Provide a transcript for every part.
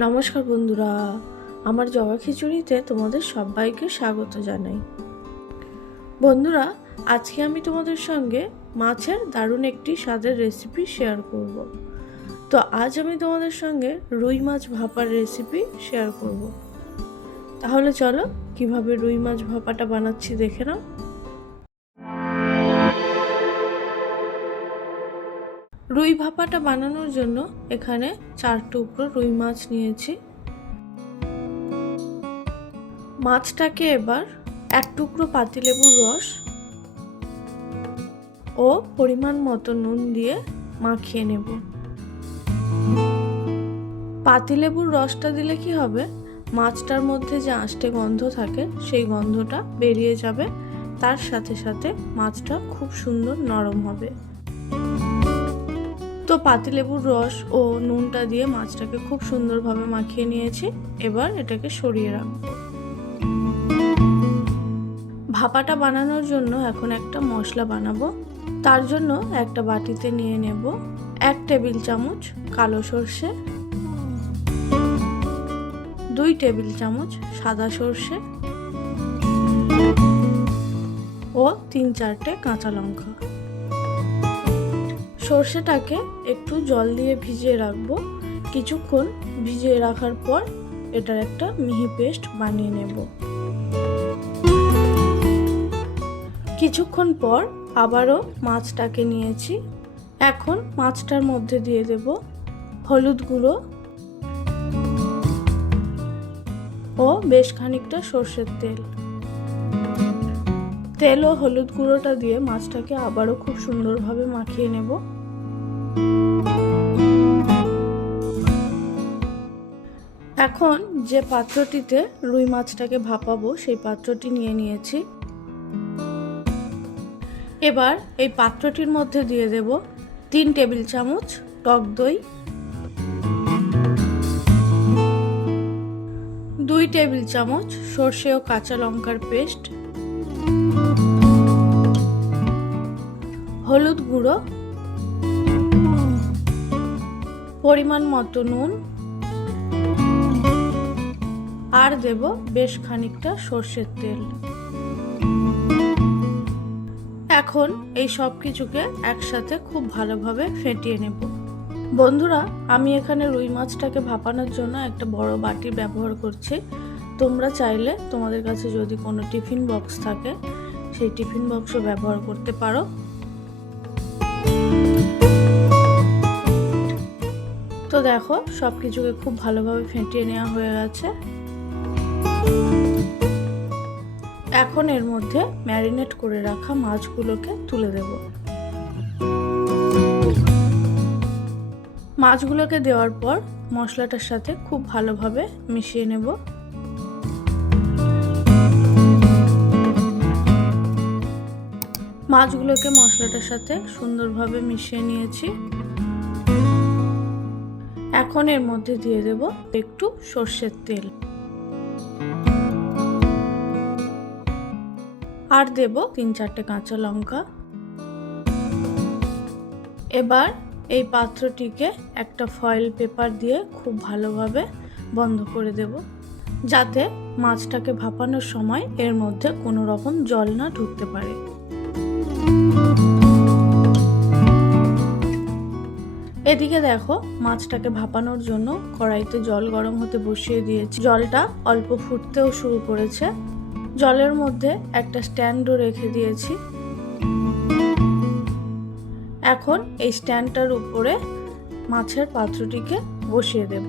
নমস্কার বন্ধুরা, আমার জবা খিচুড়িতে তোমাদের সবাইকে স্বাগত জানাই। বন্ধুরা, আজকে আমি তোমাদের সঙ্গে মাছের দারুণ একটি স্বাদের রেসিপি শেয়ার করব। তো আজ আমি তোমাদের সঙ্গে রুই মাছ ভাপার রেসিপি শেয়ার করব। তাহলে চলো কিভাবে রুই মাছ ভাপাটা বানাচ্ছি দেখে নাও। রুই ভাপাটা বানানোর জন্য এখানে 4 টুকরো রুই মাছ নিয়েছি। মাছটাকে এবার 1 টুকরো পাতিলেবুর রস ও পরিমাণ মতো নুন দিয়ে মাখিয়ে নেব। পাতিলেবুর রসটা দিলে কি হবে, মাছটার মধ্যে যে আঁশটে গন্ধ থাকে সেই গন্ধটা বেরিয়ে যাবে, তার সাথে সাথে মাছটা খুব সুন্দর নরম হবে। তো পাতিলেবুর রস ও নুনটা দিয়ে মাছটাকে খুব সুন্দরভাবে মাখিয়ে নিয়েছি। এবার এটাকে সরিয়ে রাখবো। ভাপাটা বানানোর জন্য এখন একটা মশলা বানাবো। তার জন্য একটা বাটিতে নিয়ে নেব 1 টেবিল চামচ কালো সর্ষে, 2 টেবিল চামচ সাদা সর্ষে ও 3-4টে কাঁচা লঙ্কা। সর্ষেটাকে একটু জল দিয়ে ভিজিয়ে রাখবো। কিছুক্ষণ ভিজিয়ে রাখার পর এটার একটা মিহি পেস্ট বানিয়ে নেব। কিছুক্ষণ পর আবারও মাছটাকে নিয়েছি। এখন মাছটার মধ্যে দিয়ে দেব হলুদ গুঁড়ো ও বেশ খানিকটা সর্ষের তেল। তেল ও হলুদ গুঁড়োটা দিয়ে মাছটাকে আবারও খুব সুন্দরভাবে মাখিয়ে নেব। এখন যে পাত্রটিতে রুই মাছটাকে ভাপাবো সেই পাত্রটি নিয়ে নিয়েছি। এবার এই পাত্রটির মধ্যে দিয়ে দেব 3 টেবিল চামচ টক দই, 2 টেবিল চামচ সর্ষে ও কাঁচা লঙ্কার পেস্ট, হলুদ গুঁড়ো, পরিমাণ মতো নুন আর দেব বেশ খানিকটা সর্ষের তেল। এখন এই সব কিছুকে একসাথে খুব ভালোভাবে ফেটিয়ে নেব। বন্ধুরা, আমি এখানে রুই মাছটাকে ভাপানোর জন্য একটা বড় বাটি ব্যবহার করছি। তোমরা চাইলে তোমাদের কাছে যদি কোনো টিফিন বক্স থাকে সেই টিফিন বক্সও ব্যবহার করতে পারো। তো দেখো, সব কিছুকে খুব ভালোভাবে ফেটিয়ে নেওয়া হয়ে গেছে। এখন এর মধ্যে ম্যারিনেট করে রাখা মাছগুলোকে তুলে দেব। মাছগুলোকে দেওয়ার পর মশলাটার সাথে খুব ভালোভাবে মিশিয়ে নেব। মাছগুলোকে মশলাটার সাথে সুন্দরভাবে মিশিয়ে নিয়েছি। এখন এর মধ্যে দিয়ে দেব একটু সর্ষের তেল আর দেব 3-4টে কাঁচা লঙ্কা। এবার এই পাত্রটিকে একটা ফয়েল পেপার দিয়ে খুব ভালোভাবে বন্ধ করে দেব, যাতে মাছটাকে ভাপানোর সময় এর মধ্যে কোনো রকম জল না ঢুকতে পারে। এদিকে দেখো, মাছটাকে ভাপানোর জন্য কড়াইতে জল গরম হতে বসিয়ে দিয়েছি। জলটা অল্প ফুটতেও শুরু করেছে। জলের মধ্যে একটা স্ট্যান্ডও রেখে দিয়েছি। এখন এই স্ট্যান্ডটার উপরে মাছের পাত্রটিকে বসিয়ে দেব।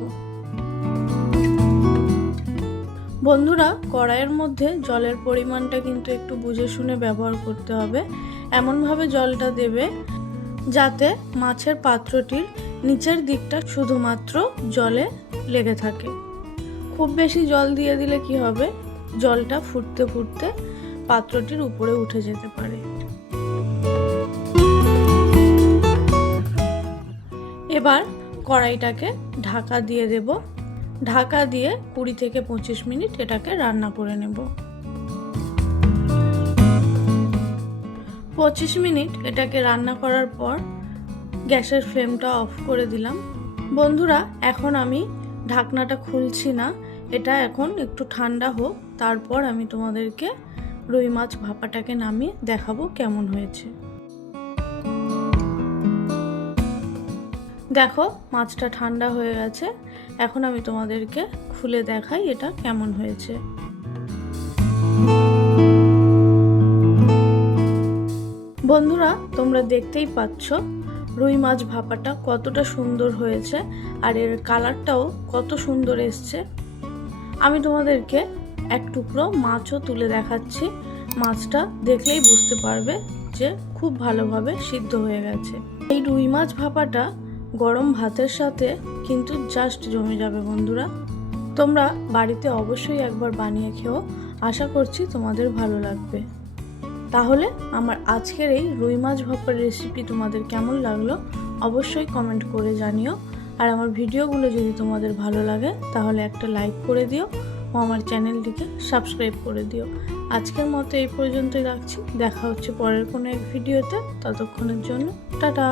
বন্ধুরা, কড়াইয়ের মধ্যে জলের পরিমাণটা কিন্তু একটু বুঝে শুনে ব্যবহার করতে হবে। এমনভাবে জলটা দেবে যাতে মাছের পাত্রটির নিচের দিকটা শুধুমাত্র জলে লেগে থাকে। খুব বেশি জল দিয়ে দিলে কি হবে, জলটা ফুটতে ফুটতে পাত্রটির উপরে উঠে যেতে পারে। এবার কড়াইটাকে ঢাকা দিয়ে দেব। ঢাকা দিয়ে 20 থেকে 25 মিনিট এটাকে রান্না করে নেব। 25 মিনিট এটাকে রান্না করার পর গ্যাসের ফ্লেমটা অফ করে দিলাম। বন্ধুরা, এখন আমি ঢাকনাটা খুলছি না, এটা এখন একটু ঠান্ডা হোক, তারপর আমি তোমাদেরকে রুই মাছ ভাপাটাকে নামিয়ে দেখাবো কেমন হয়েছে। দেখো মাছটা ঠান্ডা হয়ে গেছে, এখন আমি তোমাদেরকে খুলে দেখাই এটা কেমন হয়েছে। বন্ধুরা তোমরা দেখতেই পাচ্ছ রুই মাছ ভাপাটা কতটা সুন্দর হয়েছে, আর এর কালারটাও কত সুন্দর এসছে। আমি তোমাদেরকে এক টুকরো মাছও তুলে দেখাচ্ছি, মাছটা দেখলেই বুঝতে পারবে যে খুব ভালোভাবে সিদ্ধ হয়ে গেছে। এই রুই মাছ ভাপাটা গরম ভাতের সাথে কিন্তু জাস্ট জমে যাবে বন্ধুরা। তোমরা বাড়িতে অবশ্যই একবার বানিয়ে খেও, আশা করছি তোমাদের ভালো লাগবে। তাহলে আমার আজকের এই রুই মাছ ভাপার রেসিপি তোমাদের কেমন লাগলো অবশ্যই কমেন্ট করে জানিও। আর আমার ভিডিওগুলো যদি তোমাদের ভালো লাগে তাহলে একটা লাইক করে দিও ও আমার চ্যানেলটিকে সাবস্ক্রাইব করে দিও। আজকের মতো এই পর্যন্তই রাখছি, দেখা হচ্ছে পরের কোনো এক ভিডিওতে। ততক্ষণের জন্য টাটা।